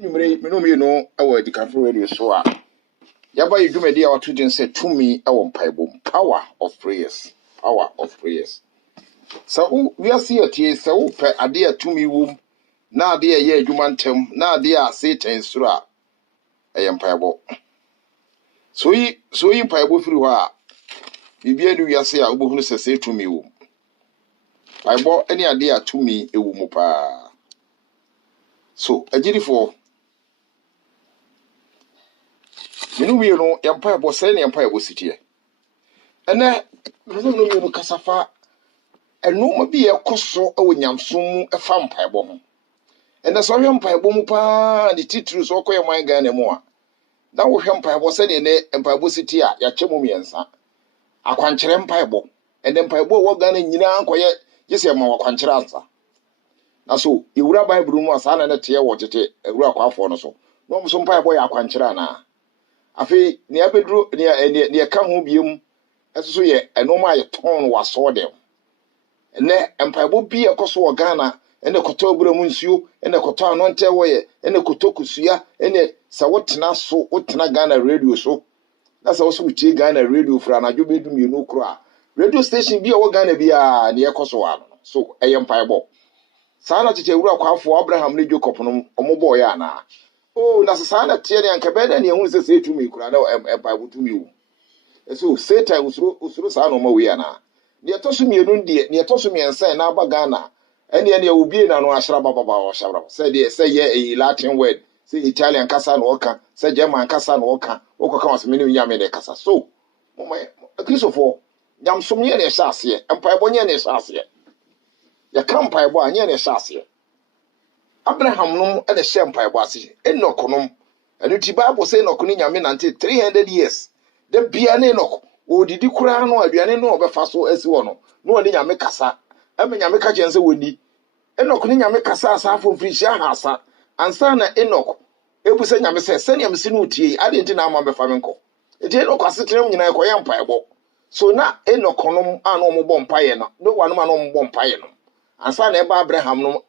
Me no our the Cafe Radio so yaba you do me dia what to say to me I want power of prayers. Power of prayers. So we are see it so pe ade to me wom na ade ye adwuma ntem na ade a Satan sura mpaebo. So yi mpaebo firi ho a bibia du wiase a obohunu se to me wom. Mpaebo any ade a to me ewu mu pa. So agirifo we no mpaebo say na mpaebo sitie. Ene no kasafa eno bi ekoso awonyamsom mu efa mpaebo ho. Ene so hwe mpaebo mu pa de titru so koye man Ghana mu a. Na wo hwe mpaebo se ne mpaebo sitie a ya chemu miensa. Akwankyere mpaebo. Ene mpaebo wo Ghana nyina ankoye yese ma wakwankyere ansa. Na so ewura Bible mu asa na ne te wo tete ewura kwafo no so. No mo so mpaebo ya akwankyere na. Afi ne abedru ne ka ho biem eso ye enoma ye ton waso dem. Ne mpaebo bi ekoso wo Ghana ene koto abramu nsuo ene koto anonte woye ene koto kusua ene sa wotena so wotena Ghana radio so na sa wo so tie Ghana radio fra na dwobedu mienu kro a radio station bi wo Ghana bi a ne ekoso wa no so eye mpaebo sa na tete wura kwafo Abraham ne Jacob no omobo ya na oh na sa na tie ne anka beda ne ehunu se tumi kura na mpaebo tumi wo so Satan usuru sa no ma we ya na ne to so mienu ndie ne to so miensa na aba Ghana ene obi na no ahyra baba o hyabra say ye a Latin word say Italian kasa no oka say German kasa no oka okoka waseme ne nyame ne kasa so Christopher nyamsom ye ne hyase mpaebo nye ne hyase ya ka mpaebo anye ne hyase Abraham no ene hye mpaebo ase Enoch no enu ti Bible say Enoch no nyame nante 300 years de bia ne Enoch odidi kura no aduane no obefa so asi wo no ne nyame kasa nyame ka jense woni Enoch ni nyame kasa asafo mfirihia hasa ansa na Enoch ebusa nyame se nyame si no tie ade nti na ama befa menko enti Enoch asetrem nyina ekoye mpaebo so na Enoch no ana omo bɔ mpaye no do wanu ma no omo bɔ mpaye no ansa na eba Abraham no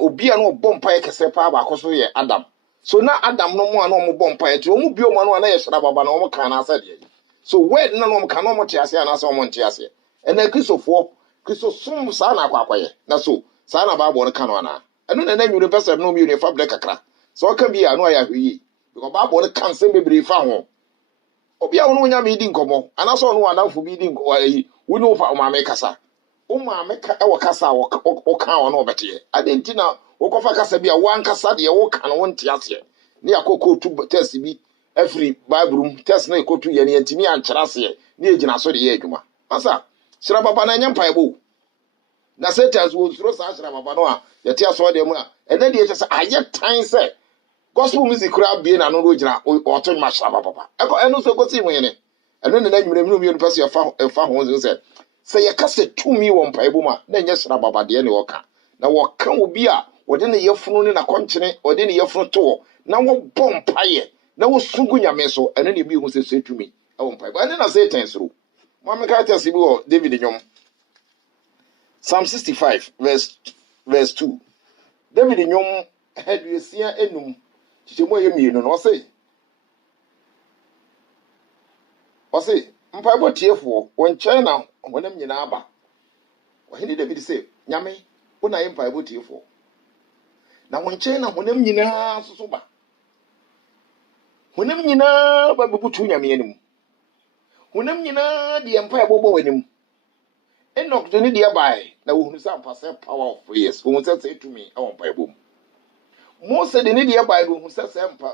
obi a no bɔ mpaye kese pa ba akoso ye Adam so na Adam no mu ana omo bɔ mpaye ti omo bi omo ano na ye hyira baba na omo kan na asa de so word na no omo kan omo te ase ana asa omo nte ase ena Kristofo Kristo sum sa na akwaye na so sa na Bible no kanu ana eno na nwure pese no mi ne fa ble kakra so ka bi anu aya hwi because Bible no kan se bebre fa ho obi a wono nya me di nkomo ana so no anamfo bi di nko ayi woni wo fa o ma me kasa o ma me ka e wo kasa wo kan wo no obete ade nti na wo kofa kasa bi a wo ankasa de wo kan wo ntia se ne akoko tu test bi every Bible room test na ekotu ye ne ntimi ankyera se ne egina so de ye adwuma asa Shira baba na nyampa ebo na Satan wo suro sa shira baba no a yete aso de mu a ene de yete se aye tan se gospel music kura bie na no ro gina o to ma shira baba eno so ko si wen ne eno ne na nwure mi no pese fa ho se ye ka se tumi wo mpa ebo ma na nya shira baba de ne wo ka na wo ka obi a wo de ne yefunu ne na konkyene wo de ne yefunu to na wo bom paye na wo sugu nyame so eno ne bi hu se tumi e wo mpa ebo ene na Satan suro Mama Carter Sibu David Nyom Psalm 65 verse 2 David Nyom had you see enum Chichimo yemienu no say mpaibo tiefo won China wonam nyina aba Ohini David say nyame wona ye mpaibo tiefo na won China wonam nyina soso ba wonam nyina ba bebutu nyame enum Hunam nyina de empire bobo wanim Enoch de ne de bai na wohunu sa mpase power of prayers wohunu say to me e won pai bom Mose de ne de bai wohunu say mpa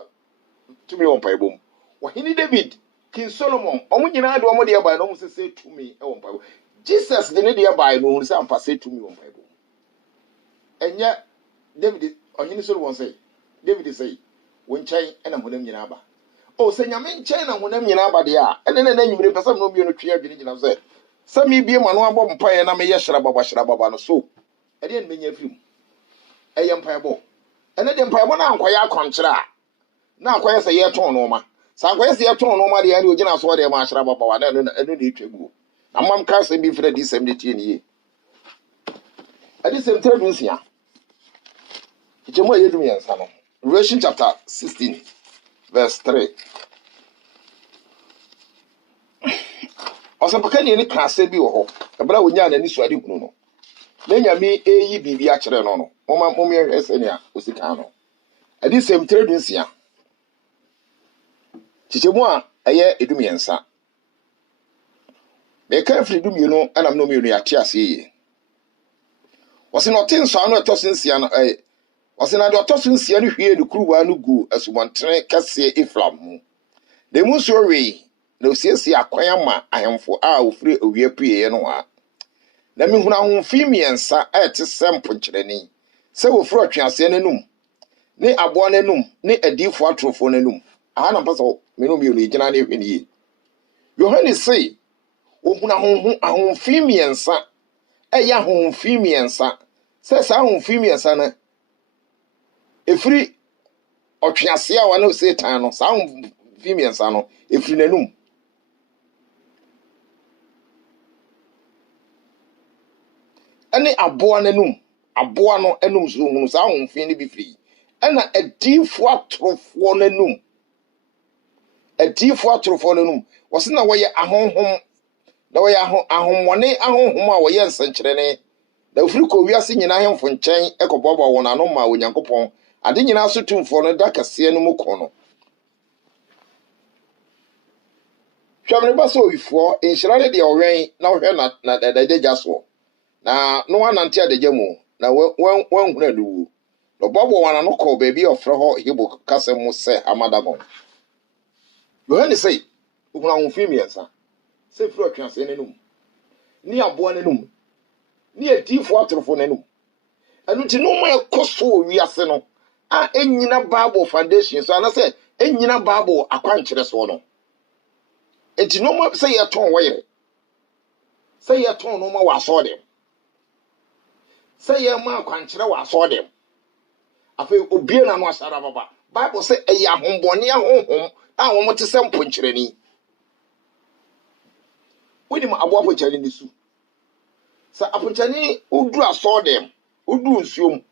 to me won pai bom Ohini David King Solomon omo nyina de omo de bai no wohunu say to me e won pai bom Jesus de ne de bai wohunu say mpase to me won pai bom Enya David Ohini Solomon say David say won chan e na hunam nyina ba O se nyame nche na honam nyina abade a ene na nwure pesa no bi no twa adwene nyina se se mi bie ma no abọ mpaye na me ye hyira baba no so ede en menya firim eye mpaye bo ene de mpaye bo na ankoye akonkyere a na ankoye se ye ton no ma sa ankoye se ye ton no ma de ya ni ogina so de ma hyira baba na ene de twagu na mam ka se bi fira di sem de tie ni ye ade sem tradunsia Chichemo yedum yensa no. Revelation chapter 16 verse 3. Osapakani ni kase bi wo ho. Ebra wonya na ni suade hunu no. Na nyame eyi bibi a kire no no. Moma ehwese ne a osika no. Adi sem tredunsia. Chichemo a eye edum yensa. Me ka firi dum yenu anam no me ya te ase yi. Wose no tin so anu etosinsia no wose na de otosinsia no hwie ne kuruwa no gu asubontere kase Efram mu. De mu so we na osiesie akwan ama ahemfo a ofiri owie pue no ha. Na me huna ahomfi miensa a ete sempo nkyereni. Se wofiri otwease nanum, ne abo nanum, ne adifo atrofo nanum. Aha na mpaso me no mi gyina na hwene yi. Yohane sei ohuna ahomfi miensa eya ahomfi miensa. Se sa ahomfi miensa na efiri otwease a wana Satan no sa ahomfi miensa no efiri nanum. Ene aboa no enum so hunu sa ahomfi ne bi firi. Ena adifo atrofo nanum. Adifo atrofo nanum. Wose na woye ahonhom na woye ahomwone ahonhom a woye nsankyerene. Da ofiri ko wiase nyina ahemfo nkyɛn ekɔbɔbɔ wɔn ano ma onyankopɔn ade nyina so tumfo no da kase no mu kɔ no. Hwamne ba so wifo enhyira ne de ɔwɛn na wohwɛ na dadagya so. Na no anante adagya mu na wan huna duwu. No bɔbɔ wɔn ano kɔ baabi ɔfrɛ hɔ Hebrew kasa mu sɛ Amadagon. Yohane sei ohuna ahomfi miɛnsa. Se firi otwease nanum. Ni aboa nanum. Ni adifo atrofo nanum. Anu ti no ma ekoso wiase no a enyina Bible foundation so anase enyina Bible akwankyere so no. Enti no ma say yeton wayere. Say yeton no ma waso dem. Say ye ma akwankyere waso dem. Afa obie na no asara baba. Bible say eya hombone ahonhom a wo mote sempo nkyereni. Wodi ma abo aponkyere ni su. Sa aponkyere udu aso dem. Udu nsuom.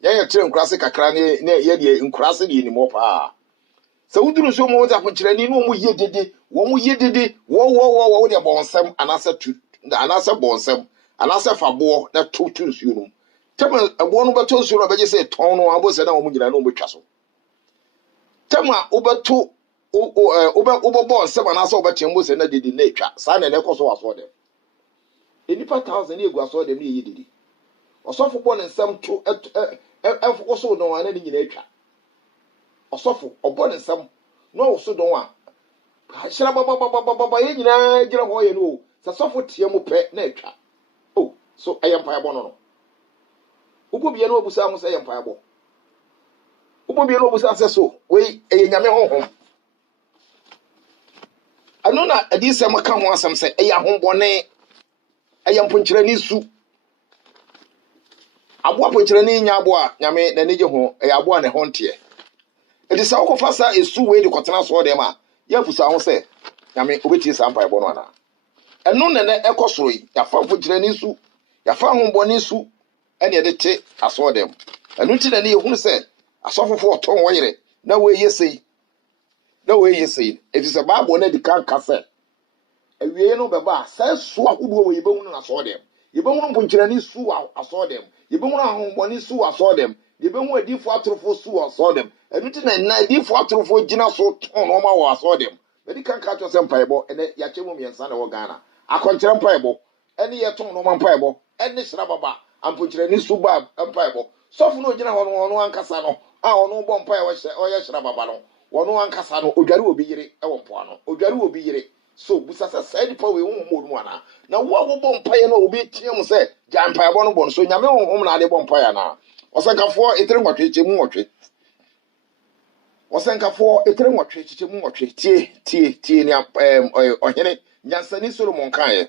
Ya tere nkurase kakra ne ye de nkurase de ni mo pa. Sa udu nsuom mo za aponkyere ni no mo ye dede. Wo mo ye dede. Wo de bonsam anasa tu. Anasa bonsam. Anasa fabo na tutu nsuo no. Tema abo no beto nsuo no beje se ton no abo se na wo mo nyina no mo betwa so. Tema obeto obo se anasa obetem mo se na dede na etwa. Sa na ekoso waso dem. Enipa 1000 egu aso dem ne ye dede. Osofo bo ne nsam to efo so don wa na nyina atwa. Osofo obo ne nsam no so don wa. Hira baba ye nyina gira ho ye no. Sa sofo tie mu pe na atwa. Oh, so ayempa ebo no no. Ubo bia no obusa ho se ayempa ebo. Ubo bia no obusa se so, we nyame honhom. Ano na adi se maka ho asem se eya hombone ayempo nkyerɛ ni su. Abo aponkyere ni nya abo a nyame na ne gye ho abo a ne ho nte. Edi sa wokofa sa esu we de kotena so dem a ya fusa ho se nyame obeti sa mpa ebo no ana. Eno ne ne ekosoro yi ya fa aponkyere ni su ya fa hombone su ene ye de te aso dem. Eno ti na ne ehunu se asofofo oton woyere na we yesei edi se Bible na di kan kase awie no beba sa su ahodo we yebehunu na so dem. Yebehunu aponkyere ni su aso dem. Yebehunu ahombone su aso dem. Yebehunu adifo atrofo su aso dem. Enuti na adifo atrofo gina so ton no ma wo aso dem. Bedi kan ka to se mpaebo ene ya chemu miensa na wo Ghana. Akonkyere mpaebo ene ye ton no ma mpaebo ene hira baba aponkyere ni su ba mpaebo. Sofu no gina ho no ankasa no a ono bo mpae wo ye hira baba no. Wono ankasa no odware obi yire e wo mpoa no. Odware obi yire. So busasa sa nipa we hu mo mu ana na wo bo mpaye na obi tiam se ja mpaye bo no bo so nyame honhom na ade bo mpaye na osankafo etere nwotwe che mu nwotwe osankafo etere nwotwe che mu nwotwe tie ni ohene nyansani Solomon kan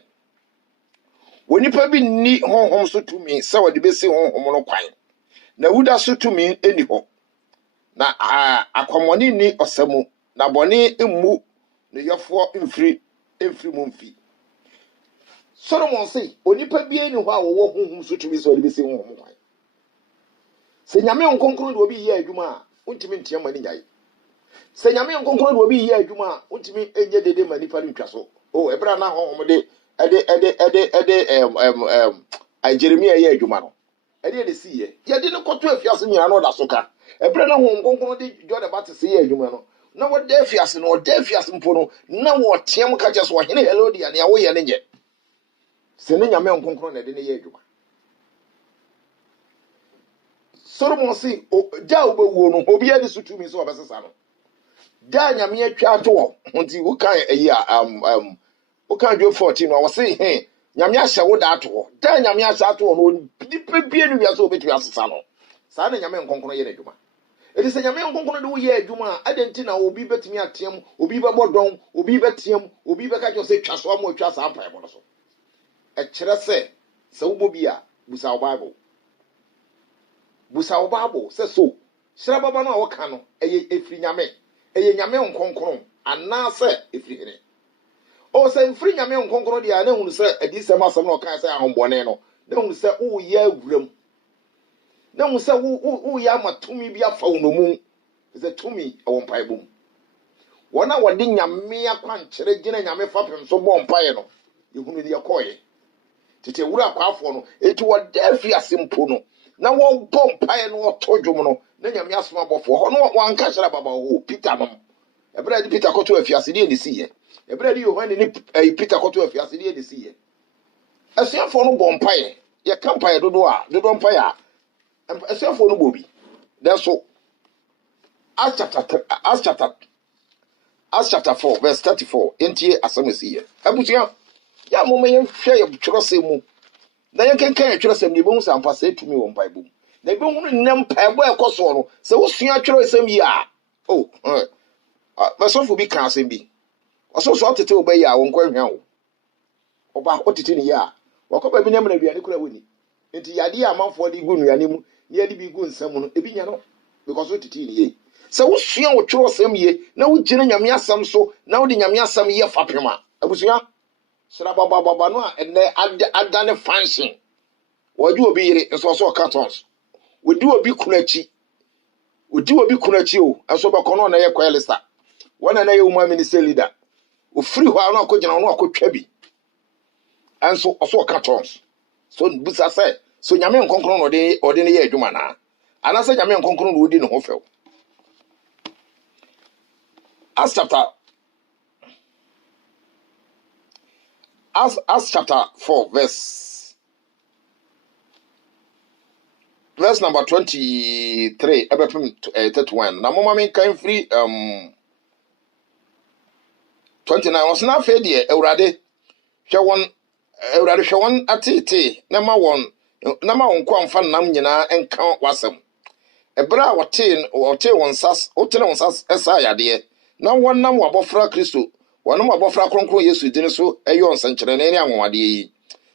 wonipa bi ni honhom so tumi se wode besi honhom no kwan na wuda so tumi eni ho na akwamoni ni osemu na boni emu ne yefo mfiri mu mfi. Solomon say onipa bia ni ho a wo honhom so tumi so de besi honhom kwan. Se nyame onkonkron de obi ye adwuma untimi ntia mani nyai se nyame onkonkron de obi ye adwuma untimi enye dede mani pa ntwa so o ebra na ho de Jeremia ye adwuma no ede de si ye de ne koto afiase nyina no da so ka ebra na ho onkonkron de John the Baptist ye adwuma no na wo da afiase no da afiase mpo no na wo team ka je so hene Herodia ne wo ye ne nye se ne nyame onkonkron na de ne ye adwuma Solomon si ja obewo no obi ade so tumi so obesesa no da nyame atwa ato nti wo kan ayi wo kan jo 14 no wo se he nyame ahye wo da ato da nyame ahye ato no dipe bie no wiase obetu asesa no saa na nyame nkonkron ye adwuma edi se nyame nkonkron de wo ye adwuma adenti na obi betumi atem obi bebodon obi betem obi beka jo se twa so am atwa saa mpa ebo no so e kire se wo bobi a busa wo Bible busa wo Bible se so sira baba no a wo ka no eye efri nyame eye nyame nkonkron anase efri hene o se mfri nyame nkonkron dia na hunu se adisem asem na o kan se ahombone no na hunu se wo ye awuram na hunu se wo ya matumi bi afa wo no mu se tumi e wo mpai bom wona wode nyame akwankyere gina nyame fapem so bo mpai no ehunu de yakoye tete wura kwafo no eti wode afiase mpo no na wo bo mpai no to dwom no na nyame asoma bofo ho no wanka hyera baba ho Peter no ebra di Peter koto afiase de ni siye ebra di Yohane ni Peter koto afiase de ni siye asiafo no bo mpai ye kampai dodo mpai a asiafo no bobi then so Acts chapter 4 verse 34 entie asamesiye abusia ya mo men hwe ye twerosemu na ye kenkan twerosemu ni bo nsampa se tumi wo mpai bom na be hunu nem paibo ekoso no se wo sua twerosemu yi a oh basofo bi kan asem bi ososo otete obayi a won kwahwan wo oba otete ni ya wakoba bi nem na duane kura woni enti yade amanfo de gu nuane mu ne yade bi gu nsam no ebi nya no because otete ni ye se wo sua wo twerosemu ye na wo gina nyame asam so na wo de nyame asam ye fapema abusua sira baba no a ene adane function waju obi yire nso so cartons wodi obi kunachi o aso ba kono na ye kwelisa wana na ye woman minister leader o free ho anu akogina no akotwa bi anso oso cartons so busa say so nyame nkonkron no de ode ne ye adwuma na anase nyame nkonkron no odi ne ho few Acts chapter 4 verse number 23 ebepem 31 na mama men kan free 29 was na fe de Ewurade hwe won atete na ma won ko amfa nam nyina enka wasem ebra wote won sas otene won sas esa yade na wonnam wabofra Kristo wonam wabofra kronkron Yesu din so eyo nsankyere na ni anwade yi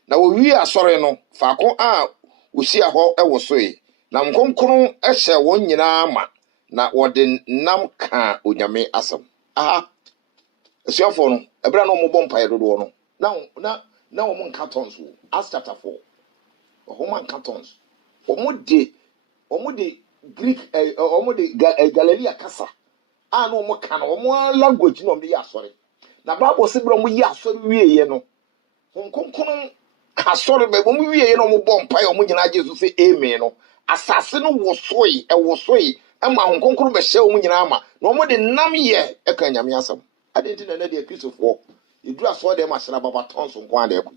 na wo wi asore no faako a wosia ho ewo soe na nkonkron ehye won nyina ma na wode nam ka onyame asem aha esiafo no ebra no mo bompa dodo no na wo mon cartons wo Acts chapter 4 Roman cartons omo de Greek omo de Galilea kasa no mo kan omo language no me asore na Bible se bro mo yi asore wieye no nkonkron asore be mo wieye no mo bompa omo nyina Jesus say amen no asase no wo soe ama nkonkron be hye omo nyina ama na omo de nam ye eka nyame asam adenti na de Christopher edu aso de ma hyera baba tonso nko ade ko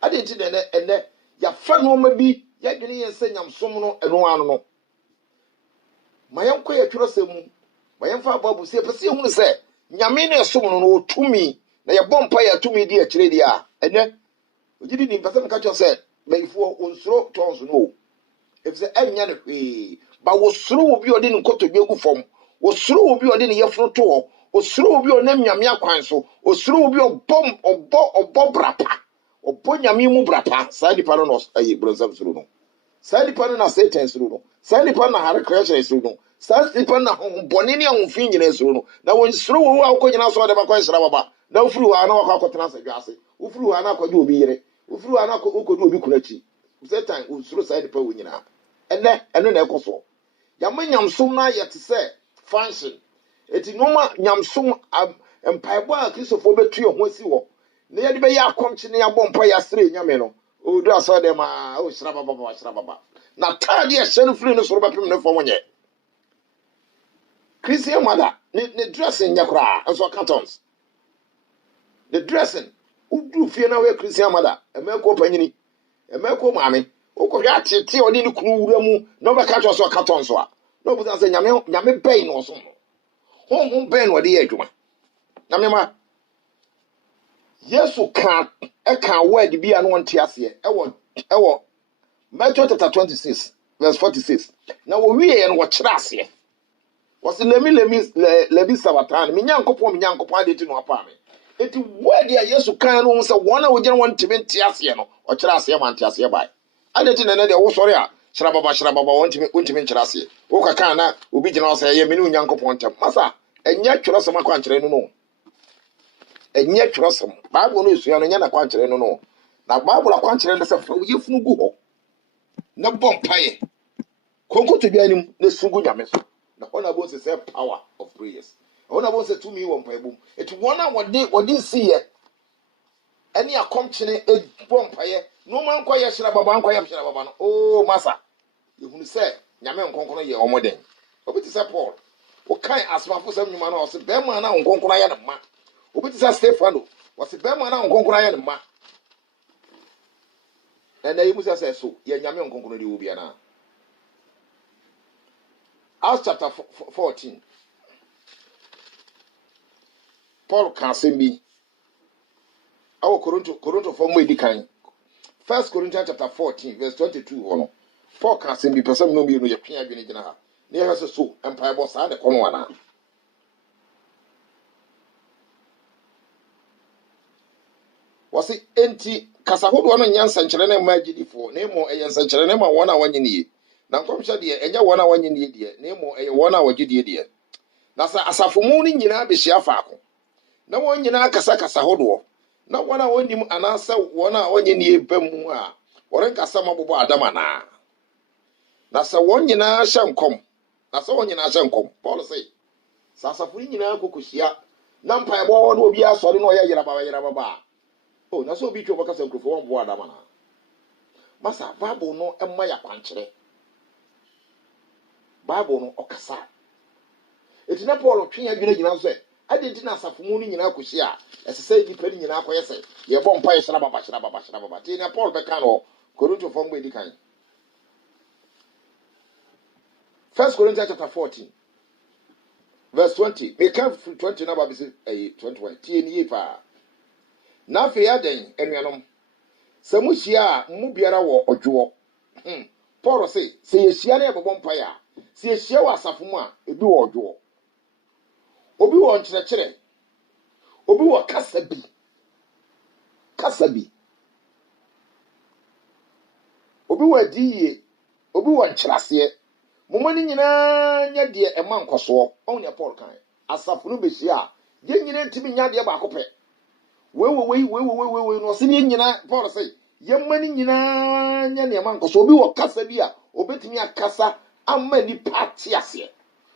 adenti na ene ya fa no ma bi ya dwene ye nse nyamsom no eno ano no mayanko ya twerosemu mayanfa babu se pese hunu se nyame na esom no otumi na ye bompa ya tumi di akire di a ene ogidi ni pese mka cho se bayifo onsuro tonso no efse anya ne hwe ba wosuro obi ode ne kotodwe gu fom wosuro obi ode ne yefro to osuro obi onam nyame akwan so osuro obi obo brapa obo nyame mu brapa sa di pa no ayi bronsam suro no sa di pa no na satan suro no sa di pa na hare creation suro no sa di pa na boni ne ahofin nyina suro no na won suro wo akonyina so de makwan sra baba na ofuru wa na wakwa kotena sadwase ofuru wa na akwaje obi yire ofuru wa na akodo obi kunachi satan osuro sa di pa wo nyina ene eno na ekoso yama nyamsom na yete se function eti noma nyamsom mpaebo a kristofo betu ho asi wo na ye de be ya akomchi na ya bompa ya sere nyame no o do asa de ma o shira baba na tade ya hye no firi no soro bapem no fo monye Christian mother ne dressing nyakra enso cartons the dressing udu fie na we Christian mother emeko panyini emeko maame okofia atete oni ne kunu wura mu na be ka cho so cartons a no bu say nyame bɛn no so honhom bɛn no de adwuma nyame ma Yesu ka word bi anu nte ase ɛwɔ Matthew chapter 26 verse 46 na wo wie ye no wo kyerɛ ase wasi lebi sabatan mi nyankopon ade ti no apa me eti word ya Yesu kan no se wona wo gye won timi nte ase no o kyerɛ ase ma nte ase bai ade ti na de wo sɔre a hyira baba won timi nkyerɛ ase wo ka kan na obi gyina o se ye me ne nyankopon ntam masa enya twere sɛm akwa nkyerɛ no no enya twere sɛm bible no esua no nya na kwa nkyerɛ no no na bible akwa nkyerɛ no se fa wo yefunu gu ho na bompaye konkoto bi anim na sungu nyame so na ona bo say power of prayers ona bo say to me won paibum it wona wodi see ye ani akomkyene e bompaye no man kwaye hyira baba nkwaye hyira baba no oh masa ehunu say nyame nkonkono ye omoden obi ti say Paul o kan asmafo sam nyuma na o say be man na nkonkono ya ne ma obi ti say Stefano o say be man na nkonkono ya ne ma na yimu say so ye nyame nkonkono de obi ana Acts chapter 14. Paul can say me. Our Korinto for me dikan. 1 Corinthians chapter 14 verse 22 Paul can say me person no be no ye twa adwene gina ha. Na ye so empire boss and kono ana. Wasi enti kasahodo no nyansa nkyere na magidifo na emo eyensa nkyere na ma wona wanye nie. Na nkomhye de enya wona wanye nie de na emo eye wona wagidie de. Na sa asafomu ni nyina be hia faako. Na won nyina kasa hodo na wona wonim anasa wona wonye nie bam a woren kasa mabobo adama na sa won nyina hyankom na sa won nyina hyankom Paul say sa asafo nyina kokohia na mpaebo no obi asori no ye yera baba oh na so obi twa kasa nkrofo won bo adama masa bible no emma ya kwankyere bible no okasa etina Paul twen adwene nyina so ade na asafo mu ni nyina kohia esese di pani nyina akoye se ye bo mpa ye hyira baba ti na Paul be kan no Korinto fo mgbe di kan 1 Corinthians chapter 14 verse 20 we can 20 na ba be say 21 ti ni pa na fe aden enuanom se mu hia mu biara wo odwo Paul say se ye hia na ye bo mpa ya se ye hia wa asafo mu a ebi wo odwo obi wo nkyerɛkyerɛ obi wo kasa bi obi wo adiye obi wo nkyerɛseɛ momani nyina nya de ema nkoso on ne Paul kan asafo no behia ye nyina ntimi nya de ba akopɛ we no se ne nyina Paul say ye mani nyina nya ne ema nkoso obi wo kasa bi a obetimi akasa amma ni party ase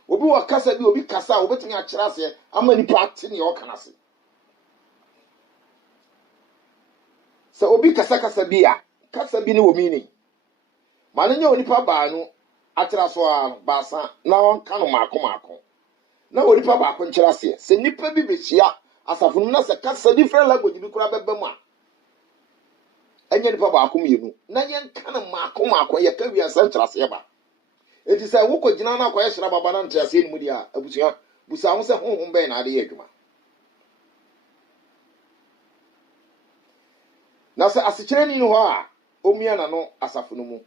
obi wo kasa bi obi kasa obetimi akyerɛ ase amma ni party ne o kana se se obi kasa bi a kasa bi ne wo meaning mananya onipa ba no atira so a basa na won kanu maako na onipa ba ko nkyerɛ ase se nipa bi behia asafo no na se kasa different language bi kura beba mu a anya nipa ba ko mienu na yen kanu maako ye ka wi asa nkyerɛ ase ba eti se wo ko gina na akoye hyira baba na nkyerɛ ase ni mu dia abusua busa ho se honhom bɛn na ade ye adwuma na se asekyerɛ ni ho a omia na no asafo no mu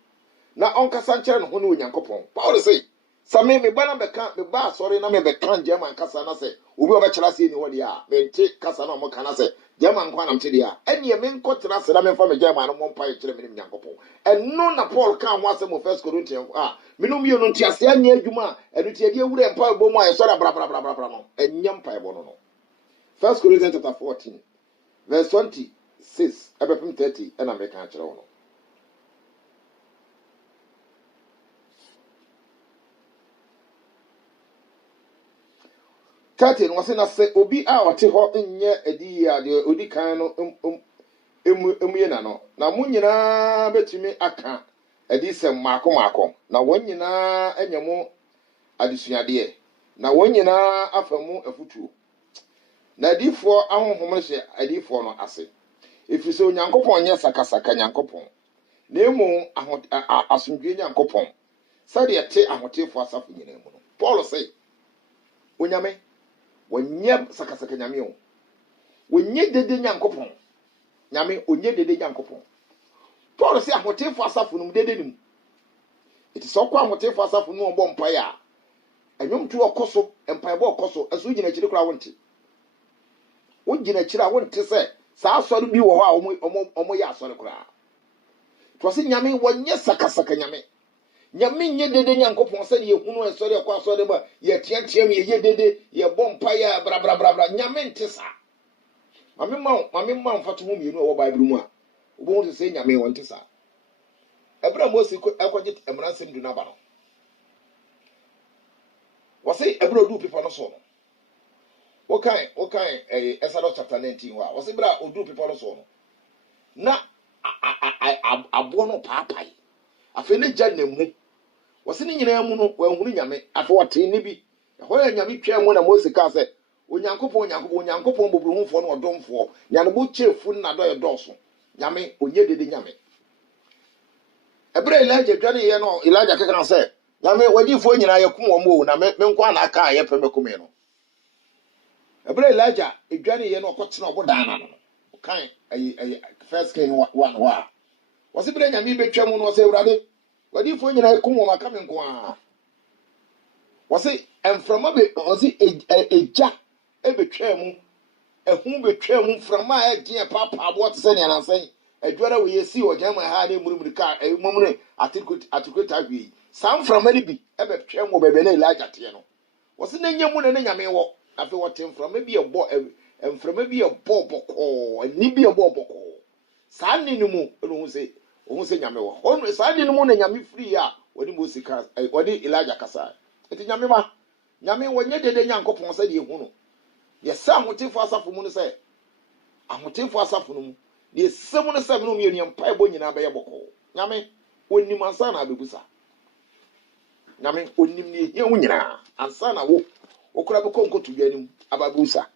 na onkasa nkyerɛ no ho ne onyankopɔn Paul say same me bana beka me ba asɔre na me beka German kasa na se obi obekyerɛ se ni ho dia me nte kasa na mo kana se German kwa na mte dia ene me nkɔtena se na me fa me German no mo mpa kyerɛ me ne onyankopɔn ɛno na Paul kan ho asɛm 1 Corinthians me no mie no nti ase anya adwuma ɛno ti ade awura mpa ebo mu a yɛsɔre bra no ɛnya mpa ebo no 1 Corinthians chapter 14 verse 26 ebepem 30 ɛna me kan kyerɛ wo no 13 was na se obi a ote ho nye adi ya de odi kan no emu na no na mo nyina betumi aka adi sem maako na won nyina anyamo adesuade na won nyina afamu afutuo na adifo ahohom no hye adifo no ase efise onyankopon nya sakasaka nyankopon na emu asomdwe nyankopon sade te ahotefo asafo nyina mu no Paul say onyame wonye sakasaka nyame o wonye dede nyankopon nyame onye dede nyankopon Paul say ahotefo asafo no dede nim iti so kwa ahotefo asafo no ombo mpae a anyom tu okoso mpae bo okoso aso gina kire kura wonte wo gina kire a wonte se sa asori bi wo ho a omo ya asori kura to se nyame wonye sakasaka nyame nyame nye dede nyankopon se ye hunu asori akwa asori ba ye tiatia me ye dede ye bompa ya bra nyame ntesa mame ma mfato hu mienu wo bible mu a wo bo se nyame won ntesa ebra mosi akwaje emra sem du na ba no wo se ebra du people no so no wo kan Exodus chapter 19 wa wo se bra odu people no so no na abo no paapai afi ne gya nemu wose ne nyina mu no wanhunu nyame afi wote ne bi ho ya nyame twa mu na Moses ka se onyankopon bobruhufo no odomfo nyane bo chefu na do ye doso nyame onye dede nyame ebre Elijah dwane ye no Elijah keka se nyame wadifo nyina ye kum omo na me nkwa na aka ye pe mekome no ebre Elijah dwane ye no okotena obodana no kan first king 1 wa wose bre nyame betwa mu no se urade wadifo nyina ye kum o maka me nkwa wose emframa be wose eja ebetwa mu ehun betwa mu frama agye papa abo te se ne anansan adwara we yesi ojama ha ne murumurika emumune atikweta hwi sam frama ni bi ebetwa mu bebe na Elijah te no wose na nyemu na nyame wo afi wote frama bi ebo emframa bi ebo boko ani bi ebo boko saa ni mu no hu se nyame wo onu saa ni mu na nyame free a wodi Moses ka wodi Elijah kasa eti nyame ba nyame wonye dede nyankopon sa de hu no ye sa hotifo asafo mu no se ahotifo asafo no mu de semu no se no mi enu mpa ebo nyina be ye boko nyame onim ansa na abebusa nyame onim ne hia wo nyina ansa na wo okura be konkotu bianim ababusa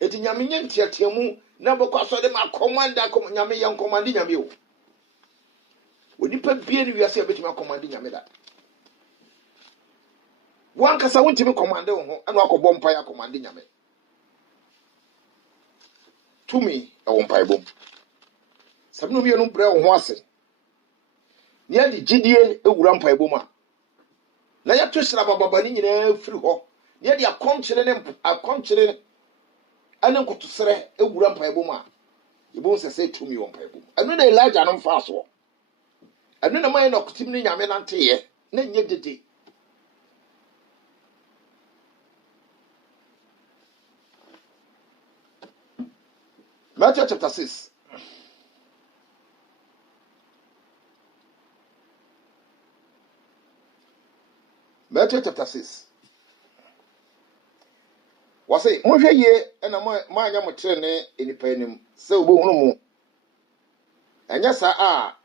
eti nyame nye ntiatiamu na boko asode ma komanda nyame ye komandi nyame o onipa bia ni wiase abetuma komandi nyame da wan kasa wontimi komande wo ho ana akobọ mpa ya komande nyame tumi e wo mpa ebom sabno bi enu bre wo ho ase ne adi gidie ewura mpa ebom a na ya to sira bababa ni nyina firi ho ne adi akonkyere ane nkotosere ewura mpa ebom a ebom sese tumi wo mpa ebom anu na Elijah no mfa so anu na mai na kotim ni nyame nante ye na nye dede Matthew chapter 6. Matthew chapter 6. Wase mohwe ye na ma anya motre ne enipa enim se obohunu mu anya sa a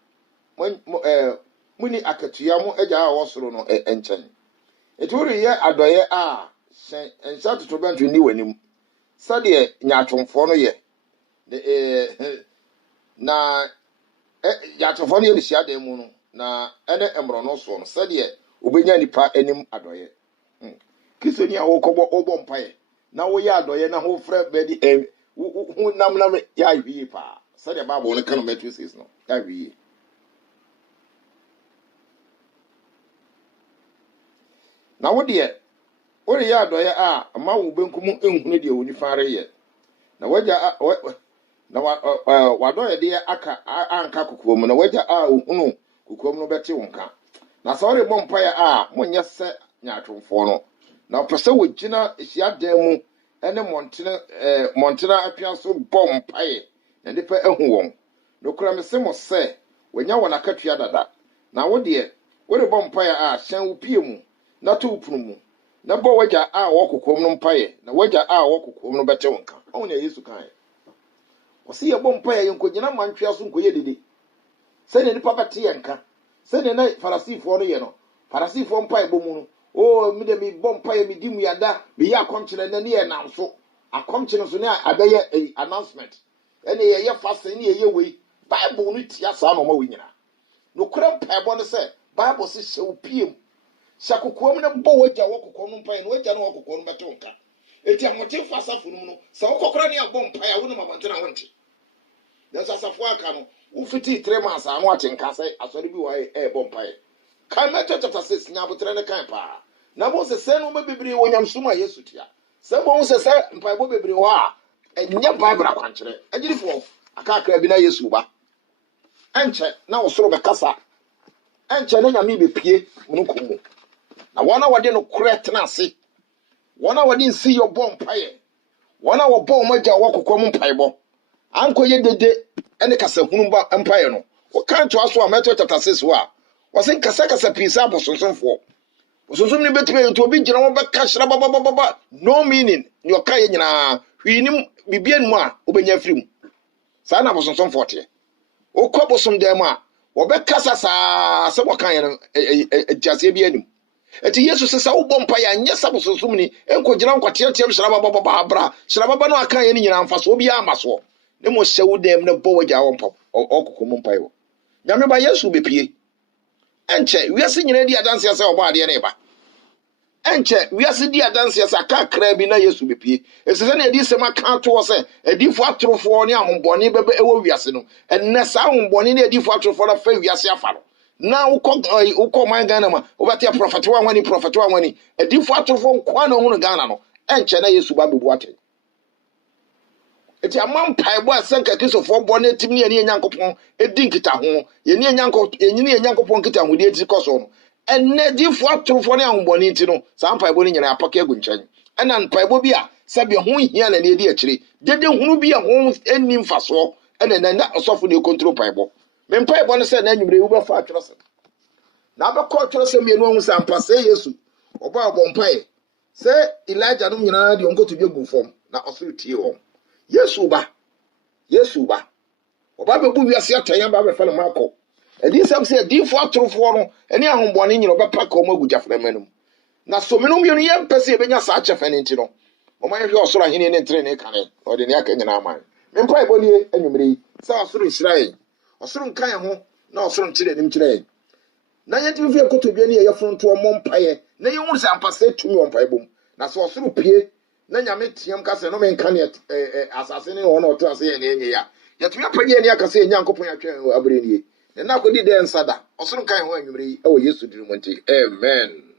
muni akatua mu agya a wosoro no enchen eturi ye adoye a ensa totobantu ni wanim sade nyaatwomfo no ye na yatofo ne yɛhyia dan mu no na ene emro no so no sɛde obenya nipa anim adoye kisoni a wokɔbɔ obɔ mpae na wo yɛ adoye na ho frɛ bedi hu nam ya hwie pa sɛde bible no kan Matthew 6 no ya hwie na wo de wo yɛ adoye a ma wo benkum ehunu de woni fare yɛ na wagya na wadoye de aka anka kokowo mu na wagya a ohunu kokowo mu no bɛte wonka na sɔre bɔ mpae a monyɛ sɛ nyaatwomfo no na pɛsɛ wogina ehia dan mu ene montena apia so bɔ mpae na nipa ehu wɔn nokura me se mo sɛ wonya wona katua dada na wo de bɔ mpae a hyɛn wo pie mu na to upunu mu na bo wagya a wokokom no mpaye na wagya a wokokom no bete wonka on ya Yesu kan osi ye bo mpaye yenkogina mantwea so nkoye dede se ne nipa bete yenka se ne na farisifo no ye no farisifo mpaye bo mu no o mi de mi bo mpaye mi di mu yada bi ya akomkyere na ne ye nanso akomkyere so ne abeye announcement ene ye fasten ne ye wei Bible no tia sa no ma we nyina no kura mpaye bo no se Bible se hye opiem Shakukwom ne bo wagya wokokom no mpaye no wagya no wokokom no beto nka eti amote fa asafo no no sa wokokora ne abom mpaye wo ne mabantena wonte dan asafo aka no wo fiti 3 months anu atenka sai asori bi wa bom mpaye kan Matthew chapter 6 nya botre ne kan pa na bo se se no ma bibiri wonyam suma Yesu tia se bo se se mpaye bo bibiri ho a enya Bible akwankyere agirifo aka akra bi na Yesu ba enche na wosoro be kasa enche na nyame be pie munukumu na wana wade no correct na ase wana wade nsi yo bom paye wana wo bom magya wokokom mpaebo anko ye dede ene kasa hunu ba mpaye no wo kan to aso a Matthew chapter 6 wa wasen kasa pisa bosonsonfo bosonsom ni betime to obi gina wo be ka hira baba no meaning ni okaye nyina hwinim bibian mu a obenya firim sa na bosonsonfo te wo kwa bosom dem a wo be kasa sa se wo kan ye no etiase bi anim eti Yesu se sa wo bompa ya nya sabososum ni enkogina nkwateateam hyira baba bra hyira baba no aka ye ni nyina mfaso obi amaso ne mo hyɛ wo dem ne bo wagya wo mpa okokom mpa yo nyame ba Yesu bepie enche wiase nyina di adanse ase obo ade ne ba enche wiase di adanse ase aka kra bi na Yesu bepie esese na edi sema ka to se edifo atorofo ne ahombone bebe ewo wiase no enne sa ahombone ne edifo atorofo na fa wiase afa no na ukọ man Ghana ma obati prophet wa nwani edifo atorofo kwa na hunu Ghana no enche na Yesu ba bebu ate eti amam paibo asenka kisofo bo na tim ne ye nyankopon edi nkita ho ye ne nyankopon nkita ho de eti koso no enne edifo atorofo ne ahomboni nti no sa paibo ne nyina apaka agu nkyɛn ɛna paibo bi a sabe ho hia na edi akire dede hunu bi a ho enni mfaso ɛna na osofo ne control paibo mempa ebo no se na anwumre wo befa atwerese na abekọ atwerese mienu ohun se ampa se Yesu oba obompa se Elijah no nyina de onko to begu fom na osoro tie wo Yesu ba oba bebu wiase atanya ba be fa no makọ edi sam se difo atorofo no eni ahombone nyina obepa ka o magu jafra manum na so menum mienu ye mpese ebenya sa achefa ne nti no o man hwe osoro ahene ne ntre ne kane o de ne aka nyina aman mempa ebo nie anwumre sa osoro Israel osoro nkan ho na osoro ntire nim kire na yɛntimi fie kotodwe ne yɛ fronto ɔmɔ mpaye na yɛhunu sɛ ampase tumi ɔmpaye bom na so osoro pie na nyame tiam ka sɛ no menka ne asase ne hɔ na ɔto ase yɛ ne enye ya yɛtumi apagye ne aka sɛ nyankopɔn yɛtwɛn abere nie ne na kodi dɛ nsada osoro nkan ho anwumre yi ɛwɔ Yesu dirimu nti amen.